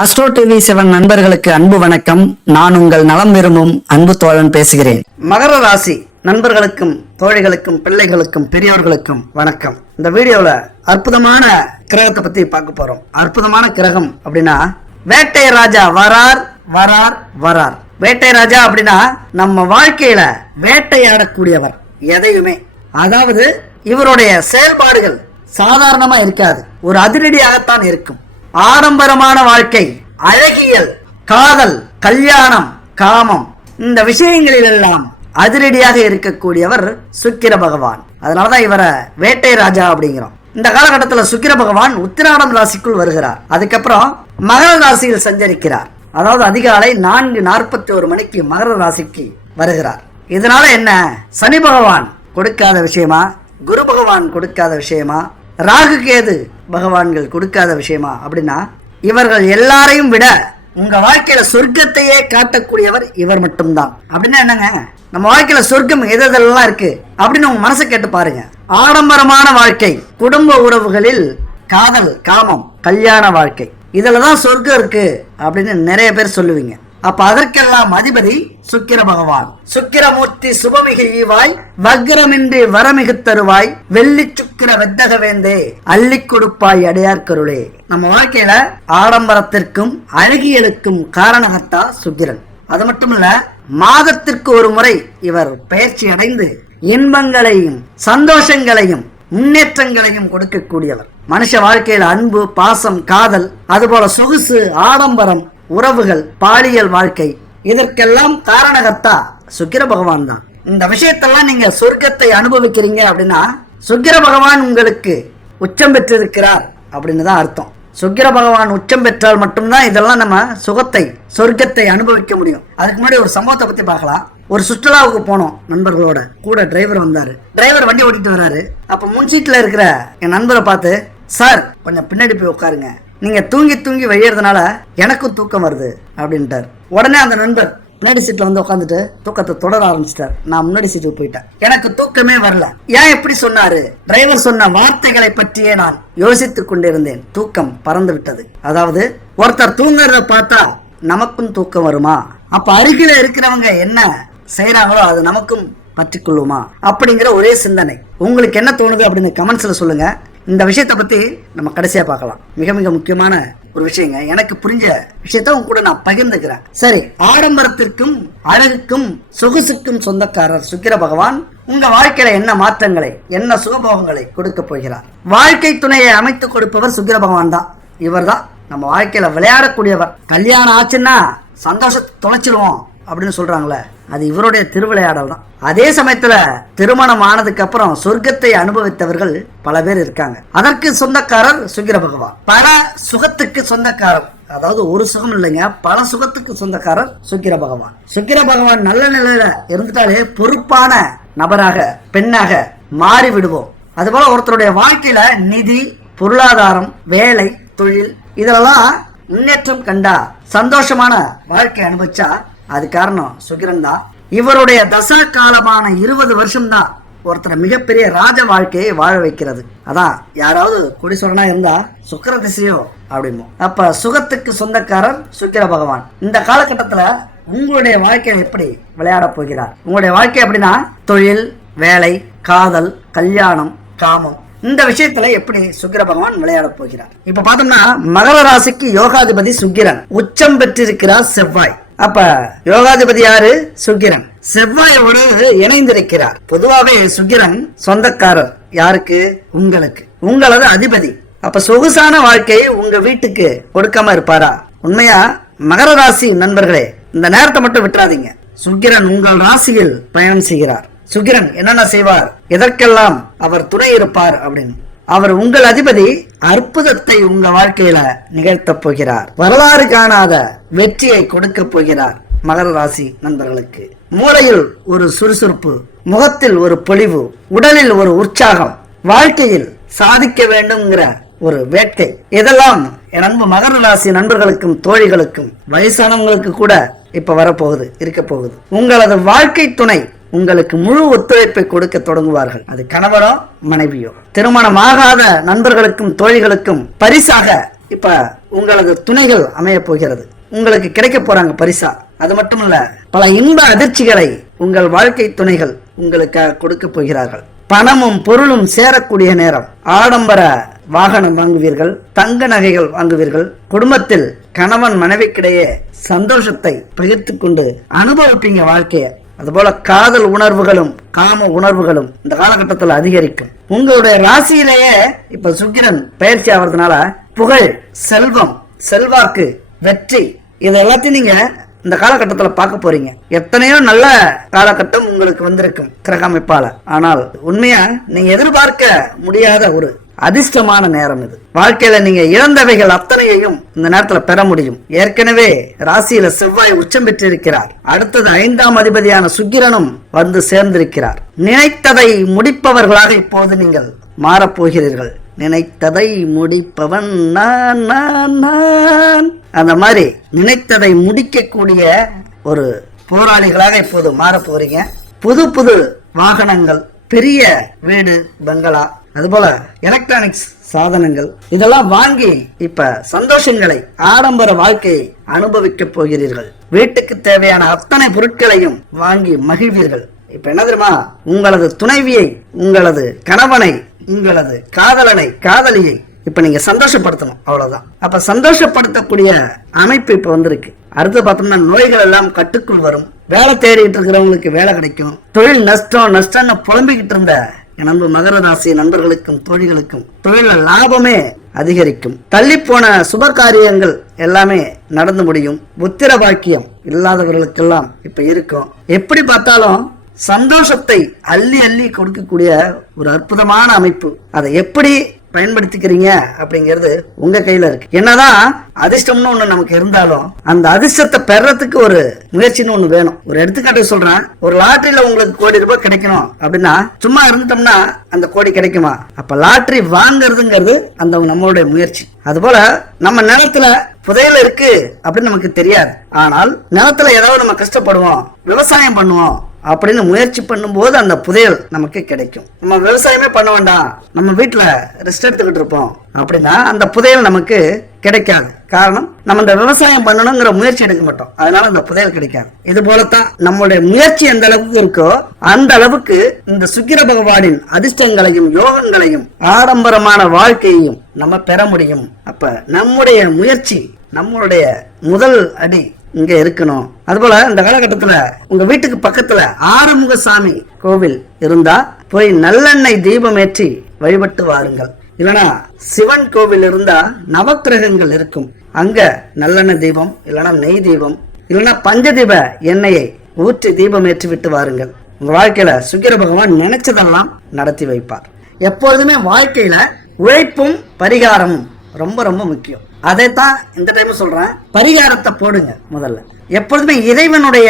Astro TV seven நண்பர்களுக்கு அன்பு வணக்கம். நான் உங்கள் நலம் விரும்பும் அன்பு தோழன் பேசுகிறேன். மகர ராசி நண்பர்களுக்கும் தோழிகளுக்கும் பிள்ளைகளுக்கும் பெரியவர்களுக்கும் வணக்கம். இந்த வீடியோல அற்புதமான கிரகத்தை பத்தி பார்க்க போறோம். அற்புதமான கிரகம் அப்படின்னா வேட்டை ராஜா வரார் வரார் வரார். வேட்டை ராஜா அப்படின்னா நம்ம வாழ்க்கையில வேட்டையாடக்கூடியவர். எதையுமே. அதாவது இவருடைய செயல்பாடுகள் சாதாரணமா இருக்காது. ஒரு அதிரடியாகத்தான் இருக்கும். ஆடம்பரமான வாழ்க்கை அழகியல் காதல் கல்யாணம் காமம் இந்த விஷயங்களில் எல்லாம் அதிரடியாக இருக்கக்கூடியவர் சுக்கிர பகவான். அதனாலதான் இவரை வேட்டை ராஜா அப்படிங்கிறோம். இந்த காலகட்டத்தில் சுக்கிர பகவான் உத்திராடம் ராசிக்குள் வருகிறார். அதுக்கப்புறம் மகர ராசியில் சஞ்சரிக்கிறார். அதாவது அதிகாலை நான்கு நாற்பத்தி ஒரு மணிக்கு மகர ராசிக்கு வருகிறார். இதனால என்ன? சனி பகவான் கொடுக்காத விஷயமா? குரு பகவான் கொடுக்காத விஷயமா? ராகு கேது பகவான்கள் கொடுக்காத விஷயமா? அப்படின்னா இவர்கள் எல்லாரையும் விட உங்க வாழ்க்கையில சொர்க்கத்தையே காட்டக்கூடியவர் இவர் மட்டும்தான். அப்படின்னா என்னங்க? நம்ம வாழ்க்கையில சொர்க்கம் எதெல்லாம் இருக்கு? அப்படின்னு உங்க மனசை கேட்டு பாருங்க. ஆடம்பரமான வாழ்க்கை குடும்ப உறவுகளில் காதல் காமம் கல்யாண வாழ்க்கை. இதுலதான் சொர்க்கம் இருக்கு அப்படின்னு நிறைய பேர் சொல்லுவீங்க. அப்ப அதற்கெல்லாம் அதிபதி சுக்கிர பகவான். சுக்கிரமூர்த்தி சுபமிகு ஈவாய் வக்ரமின்றி வரமிகு தருவாய் வெள்ளி சுக்கிர வெத்தக வேந்தே அள்ளி கொடுப்பாய் அடையார்கருளே நம்ம வாழ்க்கையில ஆடம்பரத்திற்கும் அழகியலுக்கும் காரணகத்தா சுக்கிரன். அது மட்டுமல்ல மாதத்திற்கு ஒரு முறை இவர் பயிற்சி அடைந்து இன்பங்களையும் சந்தோஷங்களையும் முன்னேற்றங்களையும் கொடுக்கக்கூடியவர். மனுஷ வாழ்க்கையில் அன்பு பாசம் காதல் அதுபோல சொகுசு ஆடம்பரம் உறவுகள் பாலியல் வாழ்க்கை இதற்கெல்லாம் காரணகர்த்தா சுக்கிர பகவான் தான். இந்த விஷயத்தெல்லாம் நீங்க சொர்க்கத்தை அனுபவிக்கிறீங்க அப்படின்னா சுக்கிர பகவான் உங்களுக்கு உச்சம் பெற்றிருக்கிறார் அப்படின்னு தான் அர்த்தம். சுக்கிர பகவான் உச்சம் பெற்றால் மட்டும்தான் இதெல்லாம் நம்ம சுகத்தை சொர்க்கத்தை அனுபவிக்க முடியும். அதுக்கு முன்னாடி ஒரு சம்பவத்தை பத்தி பார்க்கலாம். ஒரு சுற்றுலாவுக்கு போனோம் நண்பர்களோட. கூட டிரைவர் வந்தாரு. டிரைவர் வண்டி ஓட்டிட்டு வராரு. அப்ப முன் சீட்ல இருக்கிற என் நண்பரை பார்த்து சார் கொஞ்சம் பின்னாடி போய் உட்காருங்க. நீங்க தூங்கி தூங்கி வையறதுனால எனக்கும் தூக்கம் வருது அப்படின்ட்டார். உடனே அந்த நண்பர் முன்னாடி சீட்ல வந்து உட்காந்துட்டு தூக்கத்தை தொடர ஆரம்பிச்சிட்டார். நான் முன்னாடி சீட்டுக்கு போயிட்டேன். எனக்கு தூக்கமே வரல. ஏன் எப்படி சொன்னாரு? டிரைவர் சொன்ன வார்த்தைகளை பற்றியே நான் யோசித்துக் கொண்டிருந்தேன். தூக்கம் பறந்து விட்டது. அதாவது ஒருத்தர் தூங்குறத பார்த்தா நமக்கும் தூக்கம் வருமா? அப்ப அருகில இருக்கிறவங்க என்ன செய்யறாங்களோ அது நமக்கும் பற்றிக்கொள்ளுமா அப்படிங்கிற ஒரே சிந்தனை. உங்களுக்கு என்ன தோணுது அப்படின்னு கமெண்ட்ஸ்ல சொல்லுங்க. இந்த விஷயத்தை பத்தி நம்ம கடைசியா பார்க்கலாம். மிக மிக முக்கியமான ஒரு விஷயங்க. எனக்கு புரிஞ்ச விஷயத்த உங்க கூட நான் பகிர்ந்துக்கிறேன். சரி ஆடம்பரத்திற்கும் அழகுக்கும் சொகுசுக்கும் சொந்தக்காரர் சுக்கிர பகவான் உங்க வாழ்க்கையில என்ன மாற்றங்களை என்ன சுகபோகங்களை கொடுக்க போகிறார்? வாழ்க்கை துணையை அமைத்து கொடுப்பவர் சுக்கிர பகவான் தான். இவர் தான் நம்ம வாழ்க்கையில விளையாடக்கூடியவர். கல்யாணம் ஆச்சுன்னா சந்தோஷத்தை தொலைச்சிருவோம். அப்படின்னு சொல்றாங்களே அது இவருடைய திருவிளையாடல் தான். அதே சமயத்துல திருமணம் ஆனதுக்கு அப்புறம் சொர்க்கத்தை அனுபவித்தவர்கள் பல பேர் இருக்காங்க. அதற்கு சொந்தக்காரர் சுக்கிர பகவான். பல சுகத்துக்கு சொந்தக்காரர். அதாவது ஒரு சுகம் இல்லைங்க பல சுகத்துக்கு சொந்தக்காரர் சுக்கிர பகவான். சுக்கிர பகவான் நல்ல நிலையில இருந்துட்டாலே பொறுப்பான நபராக பெண்ணாக மாறி விடுவோம் அதுபோல ஒருத்தருடைய வாழ்க்கையில நிதி பொருளாதாரம் வேலை தொழில் இதெல்லாம் முன்னேற்றம் கண்டா சந்தோஷமான வாழ்க்கை அனுபவிச்சா அது காரணம் சுக்கிரன் தான் இவருடைய தசா காலமான இருபது வருஷம்தான் ஒருத்தரை மிகப்பெரிய ராஜ வாழ்க்கையை வாழ வைக்கிறது. அதான் யாராவது குடிசோரனா இருந்தா சுக்கர திசையோ அப்படிமோ அப்ப சுகத்துக்கு சொந்தக்காரர் சுக்கிர பகவான். இந்த காலகட்டத்துல உங்களுடைய வாழ்க்கையை எப்படி விளையாட போகிறார்? உங்களுடைய வாழ்க்கை அப்படின்னா தொழில் வேலை காதல் கல்யாணம் காமம். இந்த விஷயத்துல எப்படி சுக்கிர பகவான் விளையாட போகிறார்? இப்ப பார்த்தோம்னா மகர ராசிக்கு யோகாதிபதி சுக்கிரன். உச்சம் பெற்றிருக்கிறார் செவ்வாய். அப்ப யோகாதிபதி யாரு? சுக்கிரன். செவ்வாயோடு இணைந்திருக்கிறார். பொதுவாவே சுக்கிரன் சொந்தக்காரர். யாருக்கு? உங்களுக்கு. உங்களது அதிபதி. அப்ப சொகுசான வாழ்க்கையை உங்க வீட்டுக்கு கொடுக்காம இருப்பாரா? உண்மையா? மகர ராசி நண்பர்களே இந்த நேரத்தை மட்டும் விட்டுறாதீங்க. சுக்கிரன் உங்கள் ராசியில் பயணம் செய்கிறார். சுக்கிரன் என்னென்ன செய்வார்? எதற்கெல்லாம் அவர் துணை இருப்பார் அப்படின்னு. அவர் உங்கள் அதிபதி அற்புதத்தை உங்க வாழ்க்கையில நிகழ்த்த போகிறார். வரலாறு காணாத வெற்றியை கொடுக்க போகிறார் மகர ராசி நண்பர்களுக்கு. மூளையில் ஒரு சுறுசுறுப்பு முகத்தில் ஒரு பொலிவு உடலில் ஒரு உற்சாகம் வாழ்க்கையில் சாதிக்க வேண்டும்ங்கிற ஒரு வேட்கை இதெல்லாம் என் அன்பு மகர ராசி நண்பர்களுக்கும் தோழிகளுக்கும் வயசானவங்களுக்கு கூட இப்ப வரப்போகுது இருக்க போகுது. உங்களது வாழ்க்கை துணை உங்களுக்கு முழு ஒத்துழைப்பை கொடுக்க தொடங்குவார்கள். அது கணவரோ மனைவியோ. திருமணமாகாத நண்பர்களுக்கும் தோழிகளுக்கும் பரிசாக இப்ப உங்களது துணைகள் அமைய போகிறது. உங்களுக்கு கிடைக்க போறாங்க பரிசா. அது மட்டும் இல்ல பல இன்ப அதிர்ச்சிகளை உங்கள் வாழ்க்கை துணைகள் உங்களுக்காக கொடுக்க போகிறார்கள். பணமும் பொருளும் சேரக்கூடிய நேரம். ஆடம்பர வாகனம் வாங்குவீர்கள் தங்க நகைகள் வாங்குவீர்கள். குடும்பத்தில் கணவன் மனைவிக்கிடையே சந்தோஷத்தை பகிர்ந்து கொண்டு அனுபவிப்பீங்க வாழ்க்கையை. அதுபோல காதல் உணர்வுகளும் காம உணர்வுகளும் இந்த காலகட்டத்தில் அதிகரிக்கும். உங்களுடைய ராசியிலேயே இப்ப சுக்கிரன் பயிற்சி ஆகிறதுனால புகழ் செல்வம் செல்வாக்கு வெற்றி இது எல்லாத்தையும் நீங்க இந்த காலகட்டத்தில் பார்க்க போறீங்க. எத்தனையோ நல்ல காலகட்டம் உங்களுக்கு வந்திருக்கும் கிரக அமைப்பால ஆனால் உண்மையா நீங்க எதிர்பார்க்க முடியாத ஒரு அதிர்ஷ்டமான நேரம் இது. வாழ்க்கையில நீங்க இழந்தவைகள் அத்தனையையும் இந்த நேரத்துல பெற முடியும். ஏற்கனவே ராசியில செவ்வாய் உச்சம் பெற்றிருக்கிறார். அடுத்தது ஐந்தாம் அதிபதியான சுக்கிரனும் வந்து சேர்ந்திருக்கிறார். நினைத்ததை முடிப்பவர்களாக இப்போது நீங்கள் மாறப்போகிறீர்கள். நினைத்ததை முடிப்பவன் நான் நான் நான். அந்த மாதிரி நினைத்ததை முடிக்கக்கூடிய ஒரு போராளிகளாக இப்போது மாறப் போறீங்க. புது புது வாகனங்கள் பெரிய வீடு பங்களா அதுபோல எலக்ட்ரானிக்ஸ் சாதனங்கள் இதெல்லாம் வாங்கி இப்ப சந்தோஷங்களை ஆடம்பர வாழ்க்கையை அனுபவிக்க போகிறீர்கள். வீட்டுக்கு தேவையான அத்தனை பொருட்களையும் வாங்கி மகிழ்வீர்கள். இப்ப என்ன தெரியுமா? உங்களது துணைவியை உங்களது கணவனை உங்களது காதலனை காதலியை இப்ப நீங்க சந்தோஷப்படுத்தணும். அவ்வளவுதான். அப்ப சந்தோஷப்படுத்தக்கூடிய அமைப்பு இப்ப வந்திருக்கு. அடுத்து பார்த்தோம்னா நோய்கள் எல்லாம் கட்டுக்குள் வரும். வேலை தேடிட்டு இருக்கிறவங்களுக்கு வேலை கிடைக்கும். தொழில் நஷ்டம் நஷ்டம்னு புலம்பிக்கிட்டு இருந்த என் நண்பர் மகர ராசி நண்பர்களுக்கும் தொழில்களுக்கும் தொழில லாபமே அதிகரிக்கும். தள்ளி போன சுப காரியங்கள் எல்லாமே நடந்து முடியும். உத்திர பாக்கியம் இல்லாதவர்களுக்கெல்லாம் இப்ப இருக்கும். எப்படி பார்த்தாலும் சந்தோஷத்தை அள்ளி அள்ளி கொடுக்கக்கூடிய ஒரு அற்புதமான அமைப்பு. அதை எப்படி பயன்படுத்திக்கிறீங்க அப்படிங்கிறது உங்க கையில இருக்கு. என்னதான் அதிர்ஷ்டம்னு ஒண்ணு நமக்கு இருந்தாலும் அந்த அதிர்ஷ்டத்தை பெறத்துக்கு ஒரு முயற்சின்னு ஒண்ணு வேணும். ஒரு எடுத்துக்காட்டு சொல்றேன். ஒரு லாட்டரியில உங்களுக்கு கோடி ரூபாய் கிடைக்கணும் அப்படின்னா சும்மா இருந்துட்டோம்னா அந்த கோடி கிடைக்குமா? அப்ப லாட்டரி வாங்குறதுங்கிறது அந்த நம்மளுடைய முயற்சி. அதுபோல நம்ம நிலத்துல புதையல் இருக்கு அப்படின்னு நமக்கு தெரியாது. ஆனால் நிலத்துல ஏதாவது நம்ம கஷ்டப்படுவோம் விவசாயம் பண்ணுவோம் அப்படின்னு முயற்சி பண்ணும்போது அந்த புதையல் நமக்கு கிடைக்கும். நம்ம விவசாயமே பண்ண வேண்டாம். நம்ம வீட்டில் ரெஸ்ட் எடுத்துக்கிட்டு இருப்போம். அப்படின்னா அந்த புதையல் நமக்கு கிடைக்காது. காரணம் நம்ம இந்த விவசாயம் பண்ணணுங்கிற முயற்சி எடுக்க மாட்டோம். அதனால அந்த புதையல் கிடைக்காது. இது போலத்தான் நம்மளுடைய முயற்சி எந்த அளவுக்கு இருக்கோ அந்த அளவுக்கு இந்த சுக்கிர பகவானின் அதிர்ஷ்டங்களையும் யோகங்களையும் ஆடம்பரமான வாழ்க்கையையும் நம்ம பெற முடியும். அப்ப நம்முடைய முயற்சி நம்மளுடைய முதல் அடி இங்க இருக்கணும். அதுபோல இந்த காலகட்டத்துல உங்க வீட்டுக்கு பக்கத்துல ஆறுமுகசாமி கோவில் இருந்தா போய் நல்லெண்ணெய் தீபம் ஏற்றி வழிபட்டு வாருங்கள். இல்லனா சிவன் கோவில் இருந்தா நவக்கிரகங்கள் இருக்கும். அங்க நல்லெண்ணெய் தீபம் இல்லனா நெய் தீபம் இல்லனா பஞ்சதீப எண்ணெயை ஊற்றி தீபம் ஏற்றி விட்டு வாருங்கள். உங்க வாழ்க்கையில சுக்கிர பகவான் நினைச்சதெல்லாம் நடத்தி வைப்பார். எப்பொழுதுமே வாழ்க்கையில உழைப்பும் பரிகாரமும் ரொம்ப ரொம்ப முக்கியம். அதைத்தான் இந்த டைம் சொல்றேன். பரிகாரத்தை போடுங்க முதல்ல. எப்பொழுதுமே இறைவனுடைய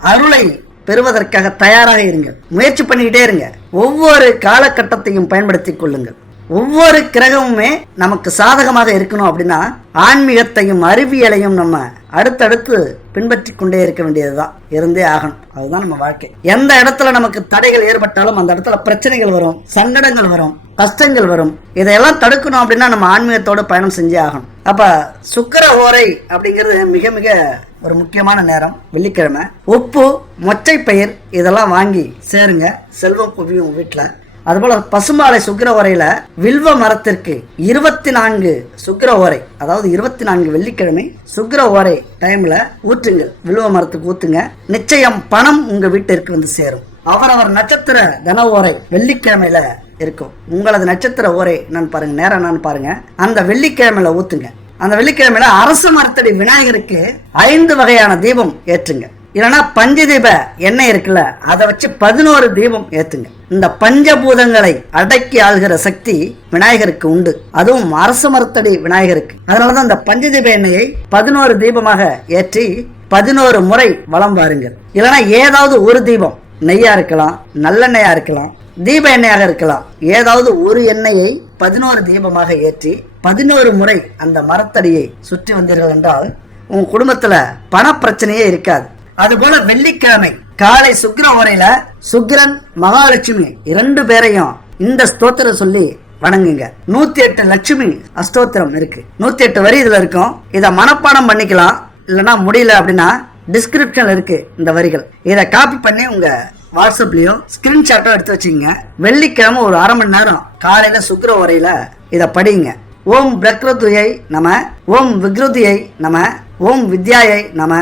அருளை பெறுவதற்காக தயாராக இருங்கள். முயற்சி பண்ணிக்கிட்டே இருங்க. ஒவ்வொரு காலகட்டத்தையும் பயன்படுத்திக் கொள்ளுங்கள். ஒவ்வொரு கிரகமுமே நமக்கு சாதகமாக இருக்கணும் அப்படின்னா ஆன்மீகத்தையும் அறிவியலையும் நம்ம அடுத்தடுத்து பின்பற்றி கொண்டே இருக்க வேண்டியதுதான். இருந்தே ஆகணும். அதுதான் நம்ம வாழ்க்கை. எந்த இடத்துல நமக்கு தடைகள் ஏற்பட்டாலும் அந்த இடத்துல பிரச்சனைகள் வரும் சங்கடங்கள் வரும் கஷ்டங்கள் வரும் இதையெல்லாம் தடுக்கணும் அப்படின்னா நம்ம ஆன்மீகத்தோடு பயணம் செஞ்சே ஆகணும். அப்ப சுக்கர ஓரை அப்படிங்கிறது மிக மிக ஒரு முக்கியமான நேரம். வெள்ளிக்கிழமை. உப்பு மொச்சை பயிர் இதெல்லாம் வாங்கி சேருங்க. செல்வம் குவியும் வீட்டில் அதுபோல பசுமாலை சுக்கிர ஓரையில வில்வ மரத்திற்கு இருபத்தி நான்கு சுக்கிர உரை அதாவது இருபத்தி நான்கு வெள்ளிக்கிழமை சுக்கிர உரை டைம்ல ஊற்றுங்க. வில்வ மரத்துக்கு ஊத்துங்க. நிச்சயம் பணம் உங்க வீட்டிற்கு வந்து சேரும். அவரவர் நட்சத்திர தன ஓரை வெள்ளிக்கிழமையில இருக்கும். உங்களது நட்சத்திர ஓரை நான் பாருங்க நேரம் நான் பாருங்க. அந்த வெள்ளிக்கிழமையில ஊத்துங்க. அந்த வெள்ளிக்கிழமையில அரசு மரத்தடி விநாயகருக்கு ஐந்து வகையான தீபம் ஏற்றுங்க. இல்லைன்னா பஞ்சதீப எண்ணெய் இருக்குல்ல அதை வச்சு பதினோரு தீபம் ஏத்துங்க. இந்த பஞ்சபூதங்களை அடக்கி ஆள்கிற சக்தி விநாயகருக்கு உண்டு. அதுவும் அரசு மரத்தடி விநாயகருக்கு. அதனாலதான் இந்த பஞ்சதீப எண்ணெயை பதினோரு தீபமாக ஏற்றி பதினோரு முறை வளம் வாருங்கள். இல்லைன்னா ஏதாவது ஒரு தீபம் நெய்யா இருக்கலாம் நல்லெண்ணெயா இருக்கலாம் தீப எண்ணெயாக இருக்கலாம் ஏதாவது ஒரு எண்ணெயை பதினோரு தீபமாக ஏற்றி பதினோரு முறை அந்த மரத்தடியை சுற்றி வந்தீர்கள் என்றால் உங்க குடும்பத்துல பண பிரச்சனையே இருக்காது. அதுபோல வெள்ளிக்கிழமை காலை சுக்கிர உரையில சுக்கிரன் மகாலட்சுமி இரண்டு பேரையும் இந்த ஸ்தோத்திரம் சொல்லி வணங்குங்க. நூத்தி எட்டு லட்சுமி அஸ்தோத்திரம் இருக்கு. நூத்தி எட்டு வரி இதுல இருக்கும். இதை மனப்பாடம் பண்ணிக்கலாம். இல்லைன்னா முடியல அப்படின்னா டிஸ்கிரிப்ஷன்ல இருக்கு இந்த வரிகள். இதை காப்பி பண்ணி உங்க வாட்ஸ்அப்லயோ ஸ்கிரீன்ஷாட்டோ எடுத்து வச்சுக்கோங்க. வெள்ளிக்கிழமை ஒரு அரை மணி நேரம் காலையில சுக்கிர உரையில இதை படிங்க. ஓம் பிரக்ருதியை நம ஓம் விக்ருதியை நம ஓம் வித்யாயை நம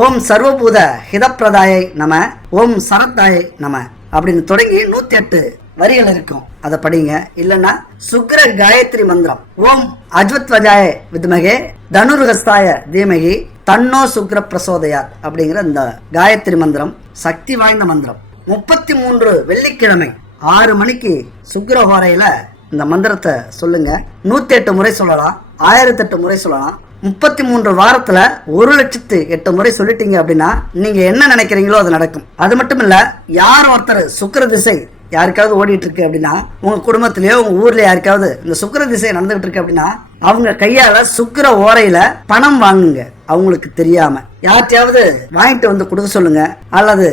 ஓம் சர்வபூத ஹிதப்பிரதாயை நம ஓம் சரத்தாயை நம அப்படின்னு தொடங்கி நூத்தி எட்டு வரிகள் இருக்கும். அதை படிங்க. இல்லைன்னா சுக்ர காயத்ரி மந்திரம். ஓம் அஜ்வத்வஜாய வித்மகே தனுர்ஹஸ்தாய தீமகி தன்னோ சுக்ர பிரசோதயாத் அப்படிங்கிற இந்த காயத்ரி மந்திரம் சக்தி வாய்ந்த மந்திரம். முப்பத்தி மூன்று வெள்ளிக்கிழமை ஆறு மணிக்கு சுக்ர ஹோரையில இந்த மந்திரத்தை சொல்லுங்க. நூத்தி எட்டு முறை சொல்லலாம். ஆயிரத்தி எட்டு முறை சொல்லலாம். முப்பத்தி மூன்று வாரத்தில் ஒரு லட்சத்து எட்டு முறை சொல்லிட்டீங்க அப்படின்னா நீங்கள் என்ன நினைக்கிறீங்களோ அது நடக்கும். அது மட்டும் இல்லை யார் ஒருத்தர் சுக்கர திசை யாருக்காவது ஓடிட்டு இருக்கு அப்படின்னா உங்கள் குடும்பத்திலேயோ உங்கள் ஊரில் யாருக்காவது இந்த சுக்கிர திசை நடந்துகிட்டு இருக்கு அப்படின்னா அவங்க கையால் சுக்கிர ஓரையில் பணம் வாங்குங்க. அவங்களுக்கு தெரியாமல் யார்ட்டையாவது வாங்கிட்டு வந்து கொடுக்க சொல்லுங்க. அல்லது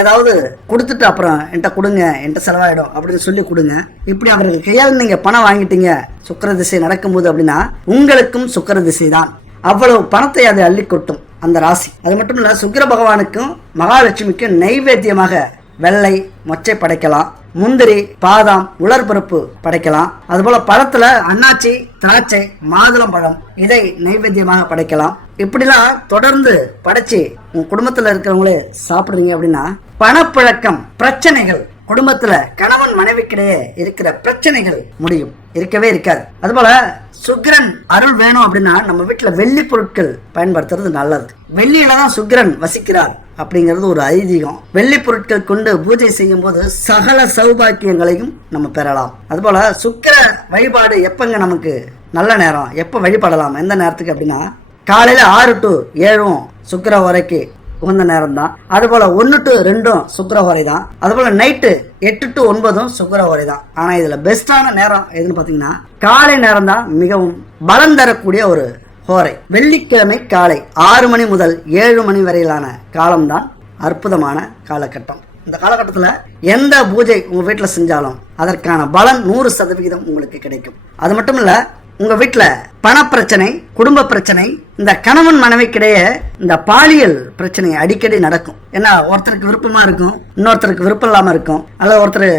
ஏதாவது கொடுத்துட்டு அப்புறம் என்கிட்ட கொடுங்க என்கிட்ட செலவாயிடும் அப்படின்னு சொல்லி கொடுங்க. இப்படி அவருக்கு கையால் நீங்கள் பணம் வாங்கிட்டீங்க சுக்கர திசை நடக்கும்போது அப்படின்னா உங்களுக்கும் சுக்கர திசை தான். அவ்வளவு பணத்தை அது அள்ளி கொட்டும் அந்த ராசி. அது மட்டும் இல்லை சுக்கர பகவானுக்கும் மகாலட்சுமிக்கும் நைவேத்தியமாக வெள்ளை மொச்சை படைக்கலாம். முந்திரி பாதாம் உலர்பருப்பு படைக்கலாம். அதுபோல பழத்துல அன்னாச்சி திராட்சை மாதுளம்பழம் இதை நைவேத்தியமாக படைக்கலாம். இப்படிலாம் தொடர்ந்து படைச்சு உங்க குடும்பத்துல இருக்கிறவங்களே சாப்பிடுறீங்க அப்படின்னா பணப்பழக்கம் பிரச்சனைகள் குடும்பத்துல கணவன் மனைவிக்கிடையே இருக்கிற பிரச்சனைகள் முடியும். இருக்கவே இருக்காது. அதுபோல சுக்கிரன் அருள் வேணும் அப்படின்னா நம்ம வீட்டுல வெள்ளி பொருட்கள் பயன்படுத்துறது நல்லது. வெள்ளியில தான் சுக்கிரன் வசிக்கிறார். அப்படிங்கிறது ஒரு ஐதீகம். வெள்ளி பொருட்கள் கொண்டு பூஜை செய்யும் போது சகல சௌபாக்கியங்களையும் நம்ம பெறலாம். அதுபோல சுக்கிர வழிபாடு எப்பங்க நமக்கு நல்ல நேரம்? எப்போ வழிபடலாம்? எந்த நேரத்துக்கு அப்படின்னா காலையில் ஆறு டு ஏழும் சுக்கர வரைக்கு உகந்த நேரம் தான் அதுபோல் ஒன்று டு ரெண்டும் சுக்கர வரை தான் அதுபோல் நைட்டு எட்டு டு ஒன்பதும் சுக்கர வரை தான் ஆனால் இதில் பெஸ்ட்டான நேரம் எதுன்னு பார்த்தீங்கன்னா காலை நேரம் தான் மிகவும் பலம் தரக்கூடிய ஒரு ஹோரை. வெள்ளிக்கிழமை காலை ஆறு மணி முதல் ஏழு மணி வரையிலான காலம்தான் அற்புதமான காலகட்டம். இந்த காலகட்டத்தில் எந்த பூஜை உங்கள் வீட்டில் செஞ்சாலும் அதற்கான பலன் நூறு சதவிகிதம் உங்களுக்கு கிடைக்கும். அது மட்டும் இல்லை உங்க வீட்டுல பணப்பிரச்சனை குடும்ப பிரச்சனை இந்த கணவன் மனைவிக்கிடையே இந்த பாலியல் பிரச்சனை அடிக்கடி நடக்கும். ஏன்னா ஒருத்தருக்கு விருப்பமா இருக்கும் இன்னொருத்தருக்கு விருப்பம் இல்லாமல் இருக்கும். அல்லது ஒருத்தர்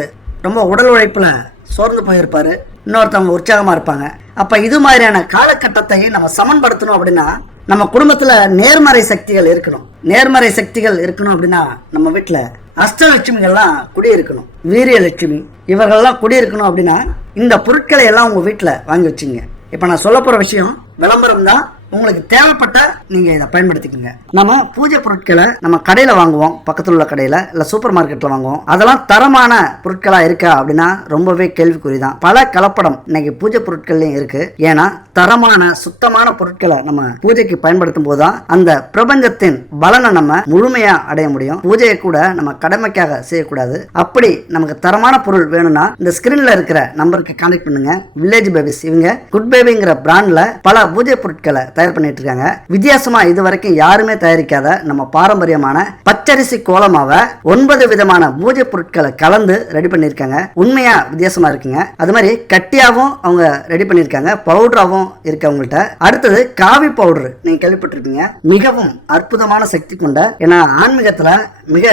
ரொம்ப உடல் உழைப்பில் சோர்ந்து போயிருப்பாரு இன்னொருத்தவங்க உற்சாகமாக இருப்பாங்க. அப்ப இது மாதிரியான காலகட்டத்தை நம்ம சமன்படுத்தணும் அப்படின்னா நம்ம குடும்பத்துல நேர்மறை சக்திகள் இருக்கணும். நேர்மறை சக்திகள் இருக்கணும் அப்படின்னா நம்ம வீட்டுல அஷ்டலட்சுமிகள்லாம் குடியிருக்கணும். வீரியலட்சுமி இவர்கள்லாம் குடியிருக்கணும் அப்படின்னா இந்த பொருட்களை எல்லாம் உங்க வீட்டுல வாங்கி வச்சுங்க. இப்ப நான் சொல்ல போற விஷயம் விளம்பரம் தான் உங்களுக்கு தேவைப்பட்ட நீங்க இதை பயன்படுத்திக்கோங்க. நம்ம பூஜை பொருட்களை நம்ம கடையில வாங்குவோம் பக்கத்துல உள்ள கடையில இல்ல சூப்பர் மார்க்கெட்ல வாங்குவோம். அதெல்லாம் தரமான பொருட்களா இருக்கா அப்படின்னா ரொம்பவே கேள்விக்குறி தான் பல கலப்படம் இன்னைக்கு பூஜை பொருட்கள்லயும் இருக்கு. ஏன்னா தரமான சுத்தமான பொருட்களை நம்ம பூஜைக்கு பயன்படுத்தும் போதுதான் அந்த பிரபஞ்சத்தின் பலனை நம்ம முழுமையா அடைய முடியும். பூஜையை கூட நம்ம கடமைக்காக செய்யக்கூடாது. அப்படி நமக்கு தரமான பொருள் வேணும்னா இந்த ஸ்கிரீன்ல இருக்கிற நம்பருக்கு கான்டாக்ட் பண்ணுங்க. வில்லேஜ் பேபிஸ் இவங்க குட் பேபிங்கிற பிராண்ட்ல பல பூஜை பொருட்களை தயார் பண்ணிட்டு இருக்காங்க வித்தியாசமா இது வரைக்கும் யாருமே தயாரிக்காத நம்ம பாரம்பரியமான பச்சரிசி கோலமாவை ஒன்பது விதமான பூஜை பொருட்களை கலந்து ரெடி பண்ணியிருக்காங்க. உண்மையா வித்தியாசமா இருக்குங்க. அது மாதிரி கட்டியாவும் அவங்க ரெடி பண்ணியிருக்காங்க. பவுடராகவும் இருக்கு அவங்கள்ட்ட. அடுத்தது காவி பவுடர் நீங்க கேள்விப்பட்டிருப்பீங்க. மிகவும் அற்புதமான சக்தி கொண்ட ஏன்னா ஆன்மீகத்துல மிக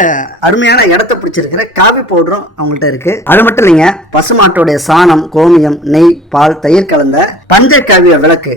அருமையான இடத்தை பிடிச்சிருக்கிற காவி பவுடரும் அவங்கள்ட்ட இருக்கு. அது மட்டும் இல்லைங்க பசுமாட்டோடைய சாணம் கோமியம் நெய் பால் தயிர் கலந்த பஞ்சகாவிய விளக்கு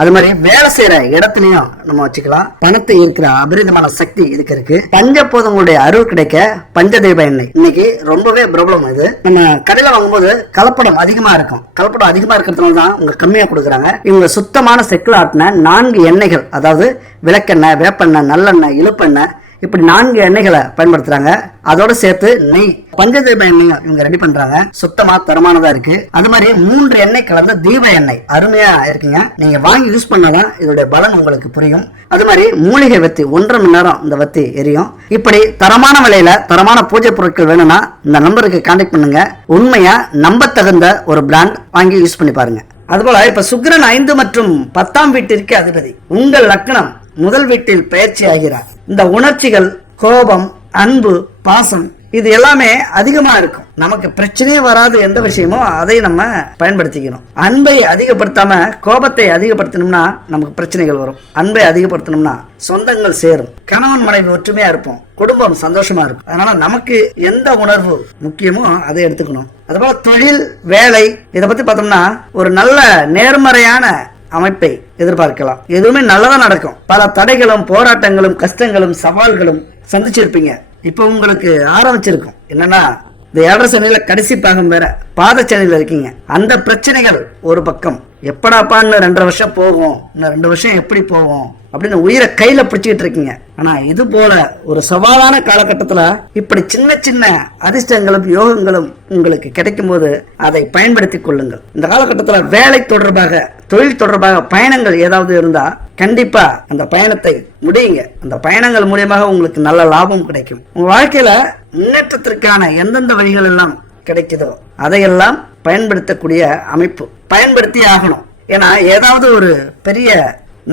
அது மாதிரி வேலை செய்யற இடத்துலயும் நம்ம வச்சுக்கலாம். பணத்தை ஈர்க்கிற அபரிதமான சக்தி இதுக்கு இருக்கு. பஞ்சபோதங்களுடைய அருள் கிடைக்க பஞ்சதெய்வ எண்ணெய். இன்னைக்கு ரொம்பவே பிரபலம் இது. நம்ம கடையில வாங்கும்போது கலப்படம் அதிகமா இருக்கும். கலப்படம் அதிகமா இருக்கிறதுனால தான் உங்க கம்மியா கொடுக்குறாங்க. இவங்க சுத்தமான செக்கில் ஆட்டின நான்கு எண்ணெய்கள் அதாவது விளக்கெண்ணெய் வேப்பெண்ணெய் நல்லெண்ணெய் இழுப்பெண்ணெய் இப்படி நான்கு எண்ணெய்களை பயன்படுத்துறாங்க. அதோட சேர்த்து நெய் பஞ்சதீப எண்ணெய் இவங்க ரெடி பண்றாங்க. சுத்தமா தரமானதா இருக்கு. அது மாதிரி மூன்று எண்ணெய் கலந்த தீப எண்ணெய். அருமையா இருக்குங்க. நீங்க வாங்கி யூஸ் பண்ணாதான் இதோட பலன் உங்களுக்கு புரியும். அது மாதிரி மூலிகை வத்தி ஒன்றரை மணி நேரம் இந்த வத்தி எரியும். இப்படி தரமான விலையில தரமான பூஜை பொருட்கள் வேணும்னா இந்த நம்பருக்கு கான்டாக்ட் பண்ணுங்க. உண்மையா நம்பத்தகுந்த ஒரு பிராண்ட் வாங்கி யூஸ் பண்ணி பாருங்க. அதுபோல இப்ப சுக்கிரன் ஐந்து மற்றும் பத்தாம் வீட்டிற்கு அதிபதி. உங்கள் லக்னம் முதல் வீட்டில் பயிற்சி ஆகிறார் இந்த உணர்ச்சிகள் கோபம் அன்பு பாசம் இது எல்லாமே அதிகமா இருக்கும். நமக்கு பிரச்சனையே வராது எந்த விஷயமோ அதை நம்ம பயன்படுத்திக்கணும். அன்பை அதிகப்படுத்தாம கோபத்தை அதிகப்படுத்தணும்னா நமக்கு பிரச்சனைகள் வரும். அன்பை அதிகப்படுத்தணும்னா சொந்தங்கள் சேரும். கணவன் மனைவி ஒற்றுமையா இருப்போம். குடும்பம் சந்தோஷமா இருக்கும். அதனால நமக்கு எந்த உணர்வு முக்கியமோ அதை எடுத்துக்கணும். அதுபோல தொழில் வேலை இதை பத்தி பார்த்தோம்னா ஒரு நல்ல நேர்மறையான அமைப்பை எதிர்பார்க்கலாம். எதுவுமே நல்லதா நடக்கும். பல தடைகளும் போராட்டங்களும் கஷ்டங்களும் சவால்களும் சந்திச்சிருப்பீங்க. இப்போ உங்களுக்கு ஆரம்பிச்சிருக்கும். என்னன்னா இந்த ஏழரை சனியில கடைசி பாகம் வேற. பாதச்சனியில இருக்கீங்க. அந்த பிரச்சனைகள் ஒரு பக்கம். எப்படாப்பா இன்னும் ரெண்டரை வருஷம் போகும். இன்னும் ரெண்டு வருஷம் எப்படி போகும்? அப்படின்னு உயிரை கையில பிடிச்சிக்கிட்டு இருக்கீங்க. ஆனா இது போல ஒரு சவாலான காலகட்டத்துல இப்படி சின்ன சின்ன அதிர்ஷ்டங்களும் யோகங்களும் உங்களுக்கு கிடைக்கும் போது அதை பயன்படுத்திக் கொள்ளுங்கள். இந்த காலகட்டத்துல வேலை தொடர்பாக தொழில் தொடர்பாக பயணங்கள் ஏதாவது இருந்தா கண்டிப்பா அந்த பயணத்தை முடியுங்க. அந்த பயணங்கள் மூலியமாக உங்களுக்கு நல்ல லாபம் கிடைக்கும். உங்க வாழ்க்கையில முன்னேற்றத்திற்கான எந்தெந்த வழிகள் எல்லாம் கிடைக்குதோ அதையெல்லாம் பயன்படுத்தக்கூடிய அமைப்பு பயன்படுத்தி ஆகணும். ஏன்னா ஏதாவது ஒரு பெரிய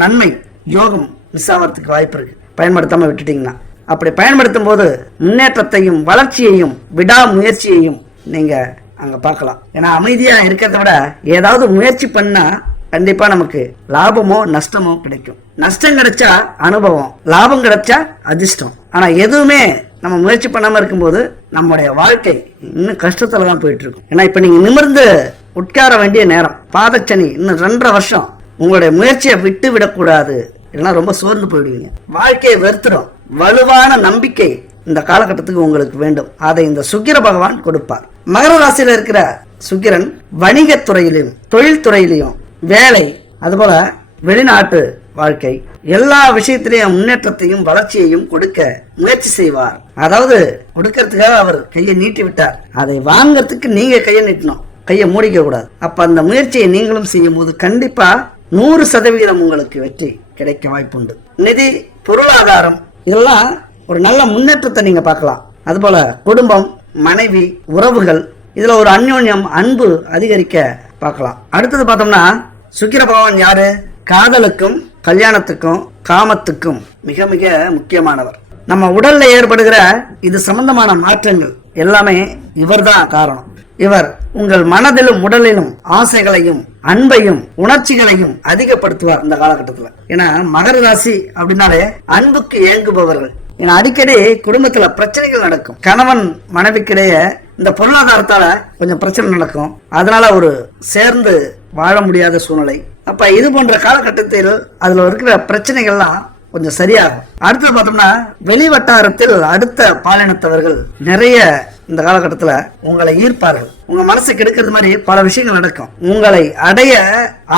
நன்மை யோகம் மிஸ் ஆகிறதுக்கு வாய்ப்பு இருக்கு. பயன்படுத்தாம விட்டுட்டீங்கன்னா. அப்படி பயன்படுத்தும் போது முன்னேற்றத்தையும் வளர்ச்சியையும் விடாமுயற்சியையும் நீங்க அங்க பார்க்கலாம். ஏன்னா அமைதியா இருக்கிறத விட ஏதாவது முயற்சி பண்ணா கண்டிப்பா நமக்கு லாபமோ நஷ்டமோ கிடைக்கும். நஷ்டம் கிடைச்சா அனுபவம் லாபம் கிடைச்சா அதிர்ஷ்டம். ஆனா எதுவுமே நம்ம முயற்சி பண்ணாம இருக்கும்போது நம்முடைய வாழ்க்கை இன்னும் கஷ்டத்துல தான் போயிட்டு இருக்கும் ஏன்னா இப்ப நீங்க நிமிர்ந்து உட்கார வேண்டிய நேரம் பாதச்சனி இன்னும் ரெண்டரை வருஷம் உங்களுடைய முயற்சியை விட்டு விடக்கூடாது. இல்லைன்னா ரொம்ப சோர்ந்து போயிடுவீங்க. வாழ்க்கையை வெறுத்துடும் வலுவான நம்பிக்கை இந்த காலகட்டத்துக்கு உங்களுக்கு வேண்டும். அதை இந்த சுக்கிர பகவான் கொடுப்பார். மகர ராசியில இருக்கிற சுக்கிரன் வணிகத் துறையிலும் தொழில் துறையிலையும் வேலை அதுபோல வெளிநாட்டு வாழ்க்கை எல்லா விஷயத்திலையும் முன்னேற்றத்தையும் வளர்ச்சியையும் கொடுக்க முயற்சி செய்வார். அதாவது கொடுக்கறதுக்காக அவர் கையை நீட்டி விட்டார். அதை வாங்கறதுக்கு நீங்க கையை நீட்டணும். கையை மூடிக்க கூடாது. அப்ப அந்த முயற்சியை நீங்களும் செய்யும் போது கண்டிப்பா நூறு சதவீதம் உங்களுக்கு வெற்றி. கிடைக்க வாய்ப்புண்டு. நிதி பொருளாதாரம் இதெல்லாம் ஒரு நல்ல முன்னேற்றத்தை நீங்க பார்க்கலாம். அதுபோல குடும்பம் மனைவி உறவுகள் இதுல ஒரு அந்யோன்யம் அன்பு அதிகரிக்க பார்க்கலாம். அடுத்தது பார்த்தோம்னா சுக்கிர பகவான் யாரு? காதலுக்கும் கல்யாணத்துக்கும் காமத்துக்கும் மிக மிக முக்கியமானவர். நம்ம உடல்ல ஏற்படுகிற இது சம்பந்தமான மாற்றங்கள் எல்லாமே இவர்தான் காரணம். இவர் உங்கள் மனதிலும் உடலிலும் ஆசைகளையும் அன்பையும் உணர்ச்சிகளையும் அதிகப்படுத்துவார் இந்த காலகட்டத்துல. ஏன்னா மகர ராசி அப்படின்னாலே அன்புக்கு ஏங்குபவர்கள். ஏன்னா அடிக்கடி குடும்பத்துல பிரச்சனைகள் நடக்கும். கணவன் மனைவிக்கிடையே இந்த பொருளாதாரத்தால கொஞ்சம் பிரச்சனை நடக்கும். அதனால ஒரு சேர்ந்து வாழ முடியாத சூழ்நிலை. அப்ப இது போன்ற காலகட்டத்தில் அதுல இருக்கிற பிரச்சனைகள்லாம் கொஞ்சம் சரியாகும். அடுத்து பார்த்தோம்னா வெளி வட்டாரத்தில் அடுத்த பாலினத்தவர்கள் நிறைய இந்த காலகட்டத்தில் உங்களை ஈர்ப்பார்கள். உங்க மனசு கெடுக்கிறது மாதிரி பல விஷயங்கள் நடக்கும். உங்களை அடைய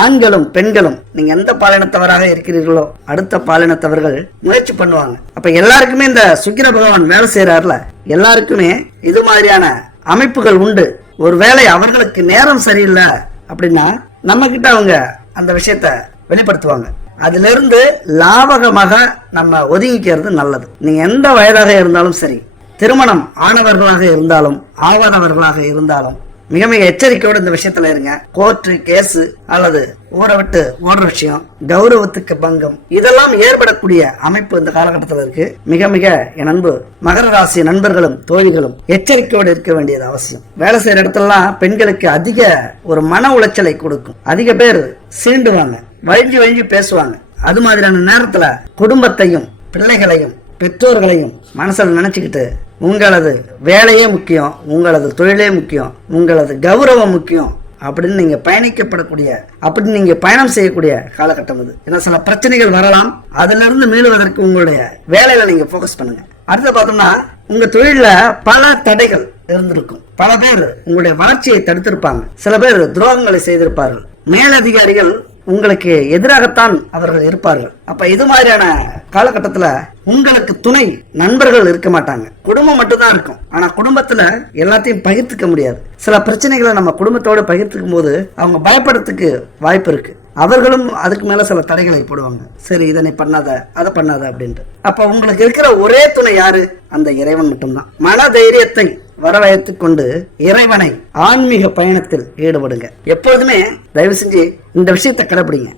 ஆண்களும் பெண்களும் நீங்க எந்த பாலினத்தவராக இருக்கிறீர்களோ அடுத்த பாலினத்தவர்கள் முயற்சி பண்ணுவாங்க. அப்ப எல்லாருக்குமே இந்த சுக்கிர பகவான் வேலை செய்யறாருல எல்லாருக்குமே இது மாதிரியான அமைப்புகள் உண்டு. ஒருவேளை அவர்களுக்கு நேரம் சரியில்லை அப்படின்னா நம்ம கிட்ட அவங்க அந்த விஷயத்த வெளிப்படுத்துவாங்க. அதுல இருந்து லாபகமாக நம்ம ஒதுங்கிக்கிறது நல்லது. நீங்க எந்த வயதாக இருந்தாலும் சரி திருமணம் ஆனவர்களாக இருந்தாலும் ஆவாதவர்களாக இருந்தாலும் மிக மிக எச்சரிக்கையோடு இந்த விஷயத்துல இருங்க. கோர்ட்டு கேஸு அல்லது ஊரை விட்டு ஓடுற விஷயம் கௌரவத்துக்கு பங்கம் இதெல்லாம் ஏற்படக்கூடிய அமைப்பு இந்த காலகட்டத்தில் இருக்கு. மிக மிக என் அன்பு மகர ராசி நண்பர்களும் தோழிகளும் எச்சரிக்கையோடு இருக்க வேண்டியது அவசியம். வேலை செய்யற இடத்துலலாம் பெண்களுக்கு அதிக ஒரு மன உளைச்சலை கொடுக்கும். அதிக பேர் சீண்டுவாங்க வழிஞ்சு வழிஞ்சு பேசுவாங்க. அது மாதிரியான நேரத்துல குடும்பத்தையும் பிள்ளைகளையும் பெற்றோர்களையும் மனசில் நினைச்சுக்கிட்டு உங்களது வேலையே முக்கியம் உங்களது தொழிலே முக்கியம் உங்களது கௌரவம் முக்கியம் அப்படின்னு நீங்க பயணிக்கப்படக்கூடிய அப்படின்னு நீங்க பயணம் செய்யக்கூடிய காலகட்டம் இது ஏன்னா சில பிரச்சனைகள் வரலாம் அதுல இருந்து மீளுவதற்கு உங்களுடைய வேலையில நீங்க ஃபோக்கஸ் பண்ணுங்க. அடுத்து பார்த்தோம்னா உங்க தொழில பல தடைகள் இருந்திருக்கும். பல பேர் உங்களுடைய வளர்ச்சியை தடுத்திருப்பாங்க. சில பேர் துரோகங்களை செய்திருப்பார்கள். மேலதிகாரிகள் உங்களுக்கு எதிராகத்தான் அவர்கள் இருப்பார்கள். அப்ப இது மாதிரியான காலகட்டத்துல உங்களுக்கு துணை நண்பர்கள் இருக்க மாட்டாங்க. குடும்பம் மட்டும்தான் இருக்கும். ஆனா குடும்பத்துல எல்லாத்தையும் பகிர்ந்துக்க முடியாது. சில பிரச்சனைகளை நம்ம குடும்பத்தோட பகிர்ந்துக்கும் போது அவங்க பயப்படுறதுக்கு வாய்ப்பு இருக்கு. அவர்களும் அதுக்கு மேல சில தடைகளை போடுவாங்க. சரி இதனை பண்ணாத அதை பண்ணாத அப்படின்ட்டு. அப்ப உங்களுக்கு இருக்கிற ஒரே துணை யாரு? அந்த இறைவன் மட்டும்தான். மன தைரியத்தை வரவழைத்துக் கொண்டு இறைவனை ஆன்மீக பயணத்தில் ஈடுபடுங்க. எப்பொழுதுமே தயவு செஞ்சு இந்த விஷயத்தை கடைபிடிங்க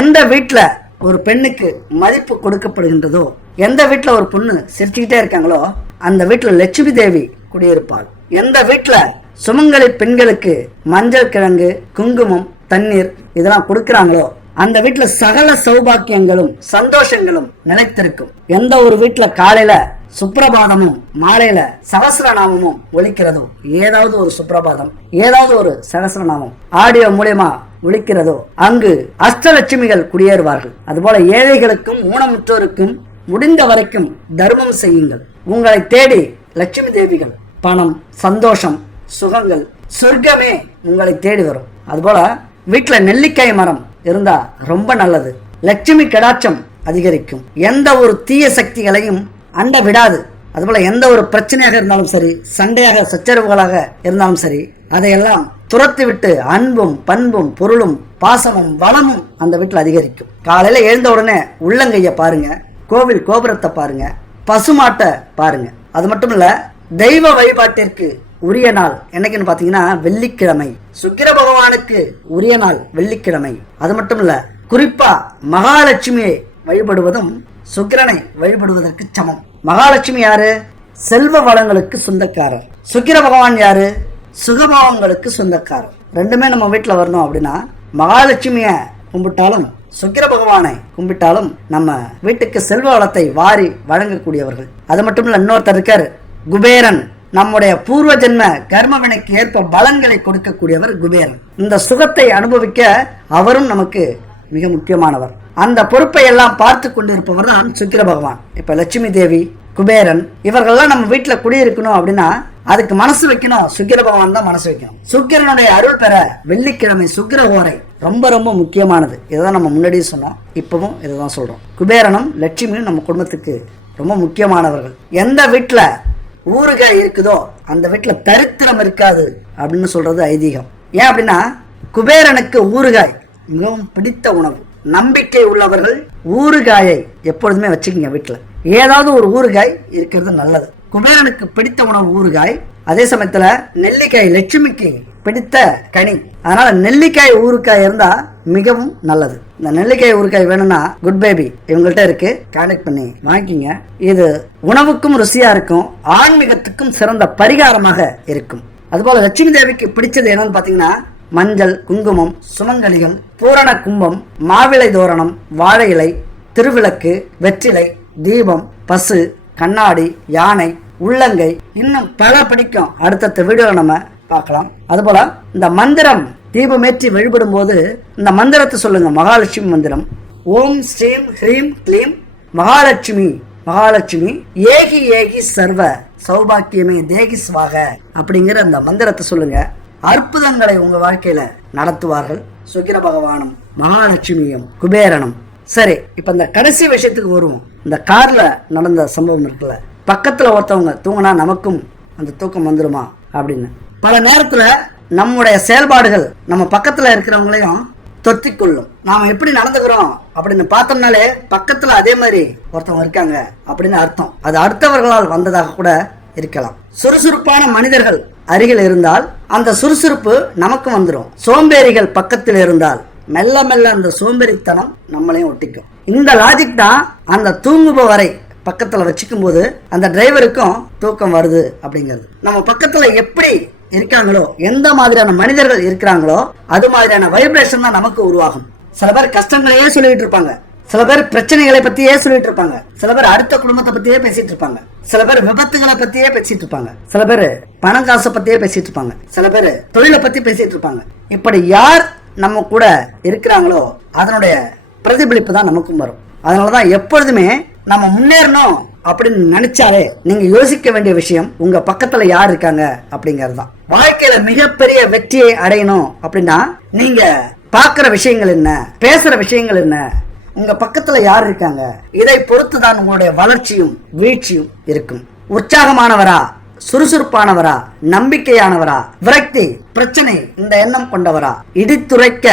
எந்த வீட்டில் ஒரு பெண்ணுக்கு மதிப்பு கொடுக்கப்படுகின்றதோ எந்த வீட்டில் ஒரு பொண்ணு சிரிச்சுக்கிட்டே இருக்காங்களோ அந்த வீட்டில் லட்சுமி தேவி குடியிருப்பாள். எந்த வீட்டில் சுமங்கலி பெண்களுக்கு மஞ்சள் கிழங்கு குங்குமம் தண்ணீர் இதெல்லாம் கொடுக்கறாங்களோ அந்த வீட்டில் சகல சௌபாக்கியங்களும் சந்தோஷங்களும் நிலைத்திருக்கும். எந்த ஒரு வீட்டில் காலையில சுப்பிரபாதமும் மாலையில சகசிரநாமமும் ஒழிக்கிறதோ ஏதாவது ஒரு சுப்பிரபாதம் ஏதாவது ஒரு சகசிரநாமம் ஆடியோ மூலயமா ஒழிக்கிறதோ அங்கு அஷ்டலட்சுமிகள் குடியேறுவார்கள். அதுபோல ஏழைகளுக்கும் ஊனமுற்றோருக்கும் முடிந்த வரைக்கும் தர்மம் செய்யுங்கள். உங்களை தேடி லட்சுமி தேவிகள் பணம் சந்தோஷம் சுகங்கள் சொர்க்கமே உங்களை தேடி வரும். அதுபோல வீட்டுல நெல்லிக்காய் மரம் இருந்தா ரொம்ப நல்லது. லட்சுமி கடாட்சம் அதிகரிக்கும். எந்த ஒரு தீய சக்திகளையும் அண்ட விடாது. அதுபோல் எந்த ஒரு பிரச்சனையாக இருந்தாலும் சரி சண்டையாக சச்சரவுகளாக இருந்தாலும் சரி அதையெல்லாம் துரத்தி விட்டு அன்பும் பண்பும் பொருளும் பாசமும் வளமும் அந்த வீட்டில் அதிகரிக்கும். காலையில் எழுந்த உடனே உள்ளங்கையை பாருங்க கோவில் கோபுரத்தை பாருங்க பசுமாட்டை பாருங்க. அது மட்டும் இல்ல தெய்வ வழிபாட்டிற்கு உரிய நாள் என்னைக்குன்னு பாத்தீங்கன்னா வெள்ளிக்கிழமை. சுக்கிர பகவானுக்கு உரிய நாள் வெள்ளிக்கிழமை. அது மட்டும் இல்ல குறிப்பா மகாலட்சுமியை வழிபடுவதும் சுக்கிரனை வழிபடுவதற்கு சமம். மகாலட்சுமி யாரு? செல்வ வளங்களுக்கு சொந்தக்காரர். சுக்கிர பகவான் யாரு? சுகபாவங்களுக்கு சொந்தக்காரர். ரெண்டுமே நம்ம வீட்டில் வரணும் அப்படின்னா மகாலட்சுமிய கும்பிட்டாலும் சுக்கிர பகவானை கும்பிட்டாலும் நம்ம வீட்டுக்கு செல்வ வளத்தை வாரி வழங்கக்கூடியவர்கள். அது மட்டும் இல்லை இன்னொருத்தர் இருக்கார் குபேரன். நம்முடைய பூர்வ ஜென்ம கர்மவினைக்கு ஏற்ப பலன்களை கொடுக்கக்கூடியவர் குபேரன். இந்த சுகத்தை அனுபவிக்க அவரும் நமக்கு மிக முக்கியமானவர். அந்த பொறுப்பை எல்லாம் பார்த்து கொண்டிருப்பவர் தான் சுக்கிர பகவான். இப்ப லட்சுமி தேவி குபேரன் இவர்கள்லாம் நம்ம வீட்டுல குடியிருக்கணும் அப்படின்னா அதுக்கு மனசு வைக்கணும். சுக்கிர பகவான் தான் மனசு வைக்கணும். சுக்கிரனுடைய அருள் பெற வெள்ளிக்கிழமை சுக்கிர ஓரை ரொம்ப ரொம்ப முக்கியமானது. இதுதான் நம்ம முன்னாடியே சொன்னோம். இப்பவும் இதுதான் சொல்றோம். குபேரனும் லட்சுமியும் நம்ம குடும்பத்துக்கு ரொம்ப முக்கியமானவர்கள். எந்த வீட்டுல ஊருக இருக்குதோ அந்த வீட்டுல தரித்திரம் இருக்காது அப்படின்னு சொல்றது ஐதீகம். ஏன் அப்படின்னா குபேரனுக்கு ஊறுகாய் மிகவும் பிடித்த உணவு. நம்பிக்கை உள்ளவர்கள் ஊறுகாயை எப்பொழுதுமே வச்சுக்கோங்க வீட்டில் ஏதாவது ஒரு ஊறுகாய் இருக்கிறது நல்லது. குபேரனுக்கு பிடித்த உணவு ஊறுகாய் அதே சமயத்துல நெல்லிக்காய் லட்சுமிக்கு பிடித்த கனி. அதனால நெல்லிக்காய் ஊறுகாய் இருந்தா மிகவும் நல்லது. இந்த நெல்லிக்காய் ஊறுகாய் வேணும்னா குட் பேபி இவங்கள்ட்ட இருக்கு. கான்டாக்ட் பண்ணி வாங்கிக்கிங்க. இது உணவுக்கும் ருசியா இருக்கும் ஆன்மீகத்துக்கும் சிறந்த பரிகாரமாக இருக்கும். அதுபோல லட்சுமி தேவிக்கு பிடிச்சது என்னன்னு பாத்தீங்கன்னா மஞ்சள் குங்குமம் சுமங்கலிகள் பூரண கும்பம் மாவிளை தோரணம் வாழை இலை திருவிளக்கு வெற்றிலை தீபம் பசு கண்ணாடி யானை உள்ளங்கை இன்னும் பல பிடிக்கும். அடுத்தடுத்த வீடியோவில் நம்ம பார்க்கலாம். அதுபோல இந்த மந்திரம் தீபமேற்றி வழிபடும் போது இந்த மந்திரத்தை சொல்லுங்க. மகாலட்சுமி மந்திரம். ஓம் ஸ்ரீம் ஹ்ரீம் க்ளீம் மகாலட்சுமி. மகாலட்சுமி ஏகி ஏகி சர்வ சௌபாக்கியமே தேகி ஸ்வாக அப்படிங்கிற அந்த மந்திரத்தை சொல்லுங்க. அற்புதங்களை உங்க வாழ்க்கையில நடத்துவார்கள். சுக்கிர பகவானும் மகாலட்சுமியும் குபேரனும். சரி இப்ப இந்த கடைசி விஷயத்துக்கு வருவோம். இந்த கார்ல நடந்த சம்பவம் இருக்குல்ல? பக்கத்துல ஒருத்தவங்க தூங்கினா நமக்கும் அந்த தூக்கம் வந்துருமா அப்படின்னு. பல நேரத்துல நம்முடைய செயல்பாடுகள் நம்ம பக்கத்துல இருக்கிறவங்களையும் தொத்திக்கொள்ளும். நாம எப்படி நடந்துக்கிறோம் அப்படின்னு பார்த்தோம்னாலே பக்கத்துல அதே மாதிரி ஒருத்தவங்க இருக்காங்க அப்படின்னு அர்த்தம். அது அடுத்தவர்களால் வந்ததாக கூட இருக்கலாம். சுறுசுறுப்பான மனிதர்கள் அருகில் இருந்தால் அந்த சுறுசுறுப்பு நமக்கு வந்துடும் சோம்பேறிகள் பக்கத்தில் இருந்தால் மெல்ல மெல்ல அந்த சோம்பேறித்தனம் நம்மளையும் ஒட்டிக்கும். இந்த லாஜிக் தான் அந்த தூங்குபவரை பக்கத்தில் வச்சுக்கும் போது அந்த டிரைவருக்கும் தூக்கம் வருது அப்படிங்கிறது. நம்ம பக்கத்தில் எப்படி இருக்காங்களோ எந்த மாதிரியான மனிதர்கள் இருக்கிறாங்களோ அது மாதிரியான வைப்ரேஷன் தான் நமக்கு உருவாகும். சில பேர் கஷ்டங்களையே சொல்லிட்டு இருப்பாங்க. சில பேர் பிரச்சனைகளை பத்தியே சொல்லிட்டு இருப்பாங்க சில பேர் அடுத்த குடும்பத்தை பத்தியே பேசிட்டு இருப்பாங்க சில பேர் விபத்துகளை பத்தியே பேசிட்டு இருப்பாங்க சில பேர் பணம் காசை பத்தியே பேசிட்டு இருப்பாங்க சில பேர் தொழிலை பத்தி பேசிட்டு இருப்பாங்க இப்படி யார் நம்ம கூட இருக்கிறாங்களோ அதனுடைய பிரதிபலிப்பு தான் நமக்கும் வரும். அதனாலதான் எப்பொழுதுமே நம்ம முன்னேறணும் அப்படின்னு நினைச்சாலே நீங்க யோசிக்க வேண்டிய விஷயம் உங்க பக்கத்துல யார் இருக்காங்க அப்படிங்கிறது தான். வாழ்க்கையில மிகப்பெரிய வெற்றியை அடையணும் அப்படின்னா நீங்க பார்க்குற விஷயங்கள் என்ன பேசுற விஷயங்கள் என்ன உங்க பக்கத்துல யார் இருக்காங்க? இதை பொறுத்து தான் உங்களுடைய வளர்ச்சியும் வீழ்ச்சியும் இருக்கும். உற்சாகமானவரா சுறுசுறுப்பானவரா நம்பிக்கையானவரா விரக்தி பிரச்சனை இந்த எண்ணம் கொண்டவரா இடித்துரைக்க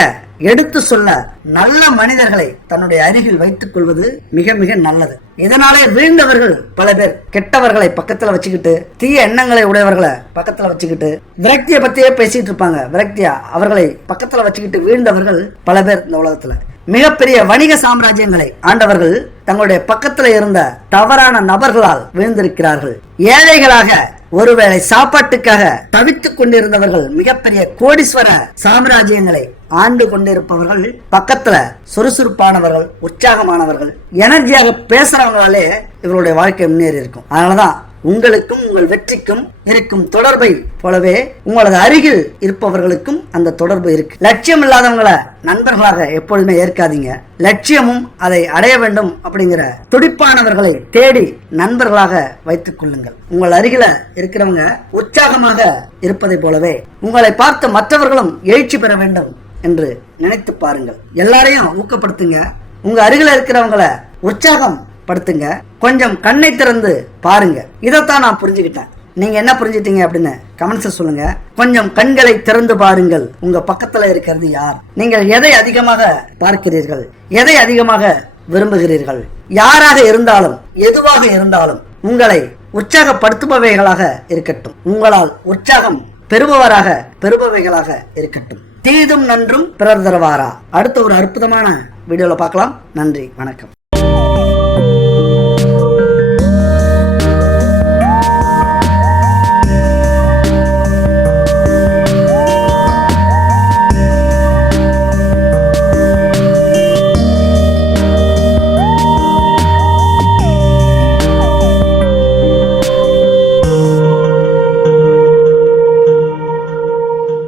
எடுத்து சொல்ல நல்ல மனிதர்களை தன்னுடைய அருகில் வைத்துக் கொள்வது மிக மிக நல்லது. இதனாலே வீழ்ந்தவர்கள் பல பேர் கெட்டவர்களை பக்கத்துல வச்சுக்கிட்டு தீய எண்ணங்களை உடையவர்களை பக்கத்துல வச்சுக்கிட்டு விரக்தியை பத்தியே பேசிட்டு இருப்பாங்க. விரக்தியா அவர்களை பக்கத்துல வச்சுக்கிட்டு வீழ்ந்தவர்கள் பல பேர் இந்த உலகத்துல. மிகப்பெரிய வணிக சாம்ராஜ்யங்களை ஆண்டவர்கள் தங்களுடைய பக்கத்தில் இருந்த தவறான நபர்களால் வீழ்ந்திருக்கிறார்கள். ஏழைகளாக ஒருவேளை சாப்பாட்டுக்காக தவித்துக் கொண்டிருந்தவர்கள் மிகப்பெரிய கோடீஸ்வர சாம்ராஜ்யங்களை ஆண்டு கொண்டிருப்பவர்கள் பக்கத்துல சுறுசுறுப்பானவர்கள் உற்சாகமானவர்கள் எனர்ஜியாக பேசுறவங்களாலே இவருடைய வாழ்க்கை முன்னேறி இருக்கும். அதனாலதான் உங்களுக்கும் உங்கள் வெற்றிக்கும் இருக்கும் தொடர்பை போலவே உங்களது அருகில் இருப்பவர்களுக்கும் அந்த தொடர்பு இருக்கு. லட்சியம் இல்லாதவங்களை நண்பர்களாக எப்பொழுதுமே ஏற்காதீங்க. லட்சியமும் அதை அடைய வேண்டும் அப்படிங்கிற துடிப்பானவர்களை தேடி நண்பர்களாக வைத்துக் கொள்ளுங்கள். உங்கள் அருகில இருக்கிறவங்க உற்சாகமாக இருப்பதை போலவே உங்களை பார்த்து மற்றவர்களும் எழுச்சி பெற வேண்டும் என்று நினைத்து பாருங்கள். எல்லாரையும் ஊக்கப்படுத்துங்க. உங்க அருகில இருக்கிறவங்கள உற்சாகம் படுத்துங்க. கொஞ்சம் கண்ணை திறந்து பாருங்க. இதைத்தான் நான் புரிஞ்சுக்கிட்டேன். நீங்க என்ன புரிஞ்சுட்டீங்க அப்படின்னு கமெண்ட்ஸ் சொல்லுங்க. கொஞ்சம் கண்களை திறந்து பாருங்கள். உங்க பக்கத்துல இருக்கிறது யார்? நீங்கள் எதை அதிகமாக பார்க்கிறீர்கள்? எதை அதிகமாக விரும்புகிறீர்கள்? யாராக இருந்தாலும் எதுவாக இருந்தாலும் உங்களை உற்சாகப்படுத்துபவைகளாக இருக்கட்டும். உங்களால் உற்சாகம் பெறுபவராக பெறுபவைகளாக இருக்கட்டும். தீதும் நன்றும் பிறர் தருவாரா? அடுத்த ஒரு அற்புதமான வீடியோல பார்க்கலாம். நன்றி. வணக்கம்.